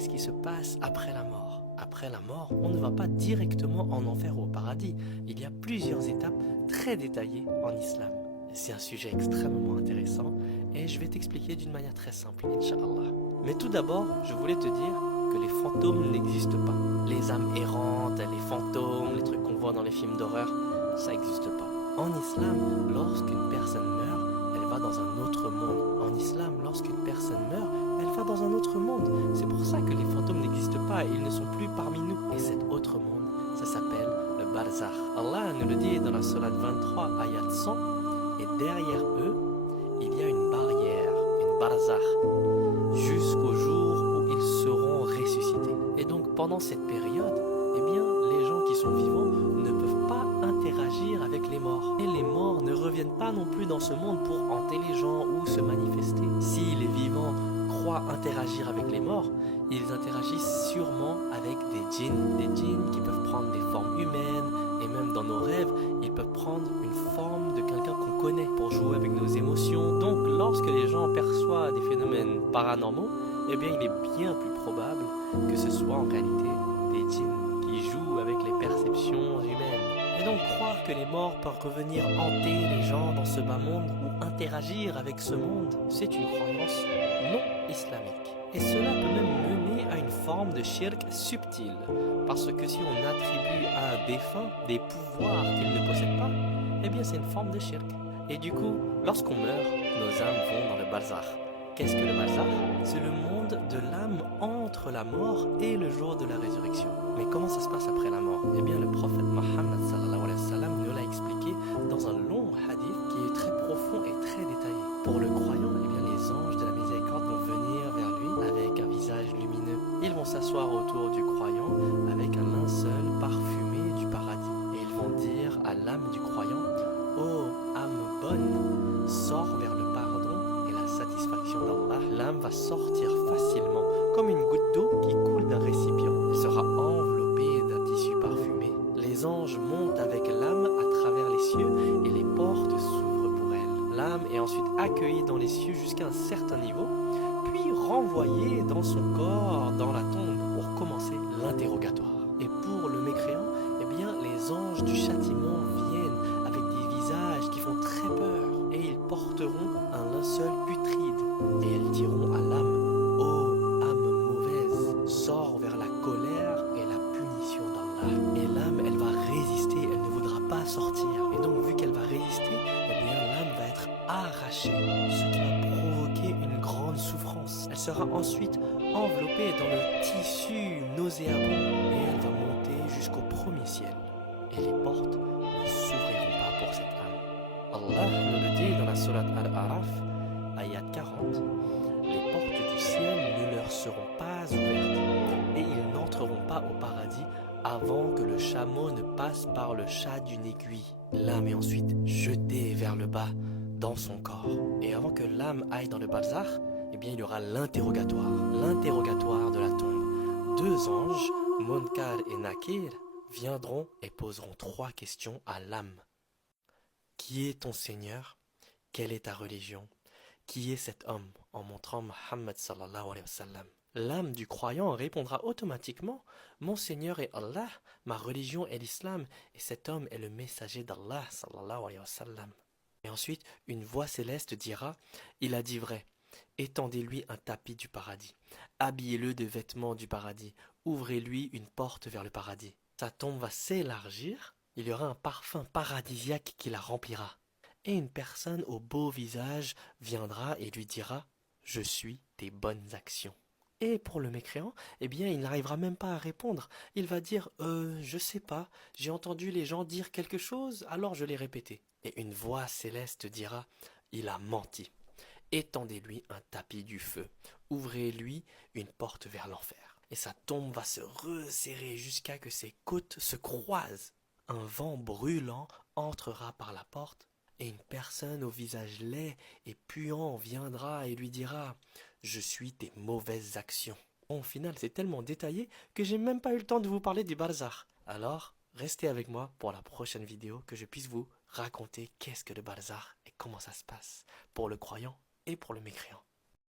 qu'est-ce qui se passe après la mort? Après la mort, on ne va pas directement en enfer ou au paradis. Il y a plusieurs étapes très détaillées en islam. C'est un sujet extrêmement intéressant et je vais t'expliquer d'une manière très simple, Inch'Allah. Mais tout d'abord, je voulais te dire que les fantômes n'existent pas. Les âmes errantes, les fantômes, les trucs qu'on voit dans les films d'horreur, ça n'existe pas. En islam, lorsqu'une personne meurt, elle va dans un autre monde. En islam, lorsqu'une personne meurt, elle va dans un autre monde. C'est pour ça que les fantômes n'existent pas, ils ne sont plus parmi nous. Et cet autre monde, ça s'appelle le barzakh. Allah nous le dit dans la sourate 23, ayat 100, et derrière eux, il y a une barrière, une barzakh, jusqu'au jour où ils seront ressuscités. Et donc pendant cette période, eh bien, les gens qui sont vivants ne peuvent pas interagir avec les morts. Et les morts ne reviennent pas non plus dans ce monde pour hanter les gens ou se manifester. Si les vivants croient interagir avec les morts, ils interagissent sûrement avec des djinns qui peuvent prendre des formes humaines, et même dans nos rêves, ils peuvent prendre une forme de quelqu'un qu'on connaît pour jouer avec nos émotions. Donc lorsque les gens perçoivent des phénomènes paranormaux, eh bien il est bien plus probable que ce soit en réalité des djinns qui jouent avec les perceptions humaines. Et donc croire que les morts peuvent revenir hanter les gens dans ce bas monde ou interagir avec ce monde, c'est une croyance non islamique. Et cela peut même mener à une forme de shirk subtil. Parce que si on attribue à un défunt des pouvoirs qu'il ne possède pas, eh bien c'est une forme de shirk. Et du coup, lorsqu'on meurt, nos âmes vont dans le barzakh. Qu'est-ce que le barzakh? C'est le monde de l'âme entre la mort et le jour de la résurrection. Mais comment ça se passe après la mort? Eh bien le prophète Mohammed sallallahu alayhi wa sallam nous l'a expliqué dans un long hadith qui est très profond et très détaillé. Pour le croyant, eh bien les anges de la miséricorde vont venir vers lui avec un visage lumineux. Ils vont s'asseoir autour du croyant avec un linceul parfumé du paradis. Et ils vont dire à l'âme du croyant: ô âme bonne, sors vers le pardon et la satisfaction d'Allah. L'âme va sortir facilement, comme une goutte d'eau qui coule d'un récipient. Elle sera enveloppée d'un tissu parfumé. Les anges montent avec l'âme à travers les cieux et les portes s'ouvrent pour elle. L'âme est ensuite accueillie dans les cieux jusqu'à un certain niveau, puis renvoyée dans son corps, dans la tombe, pour commencer l'interrogatoire. Et pour le mécréant, eh bien, les anges du châtiment viennent avec des visages qui font très peur, et ils porteront un linceul putride, et ils diront à l'âme: ô âme mauvaise, sors vers la colère et la punition d'Allah. Et l'âme, elle va résister, elle ne voudra pas sortir. Et donc, vu qu'elle va résister, eh bien, l'âme va être arrachée, ce qui va provoquer une grande souffrance. Elle sera ensuite enveloppée dans le tissu nauséabond, et elle va monter jusqu'au premier ciel. Et les portes ne s'ouvriront pas pour cette âme. Allah nous le dit dans la sourate Al-Araf, ayat 40, les portes du ciel ne leur seront pas ouvertes, et ils n'entreront pas au paradis avant que le chameau ne passe par le chat d'une aiguille. L'âme est ensuite jetée vers le bas dans son corps. Et avant que l'âme aille dans le barzakh, eh bien il y aura l'interrogatoire de la tombe. Deux anges, Munkar et Nakir, viendront et poseront trois questions à l'âme. Qui est ton Seigneur? Quelle est ta religion? Qui est cet homme? En montrant Muhammad sallallahu alayhi wa sallam. L'âme du croyant répondra automatiquement: mon Seigneur est Allah, ma religion est l'islam, et cet homme est le messager d'Allah sallallahu alayhi wa sallam. Et ensuite, une voix céleste dira: il a dit vrai, étendez-lui un tapis du paradis, habillez-le de vêtements du paradis, ouvrez-lui une porte vers le paradis. Sa tombe va s'élargir, il y aura un parfum paradisiaque qui la remplira. Et une personne au beau visage viendra et lui dira: je suis tes bonnes actions. Et pour le mécréant, eh bien, il n'arrivera même pas à répondre. Il va dire: je sais pas, j'ai entendu les gens dire quelque chose, alors je l'ai répété. Et une voix céleste dira: il a menti. Étendez-lui un tapis du feu, ouvrez-lui une porte vers l'enfer. Et sa tombe va se resserrer jusqu'à que ses côtes se croisent. Un vent brûlant entrera par la porte, et une personne au visage laid et puant viendra et lui dira: je suis tes mauvaises actions. Bon, au final, c'est tellement détaillé que j'ai même pas eu le temps de vous parler du barzakh. Alors, restez avec moi pour la prochaine vidéo, que je puisse vous raconter qu'est-ce que le barzakh et comment ça se passe pour le croyant et pour le mécréant.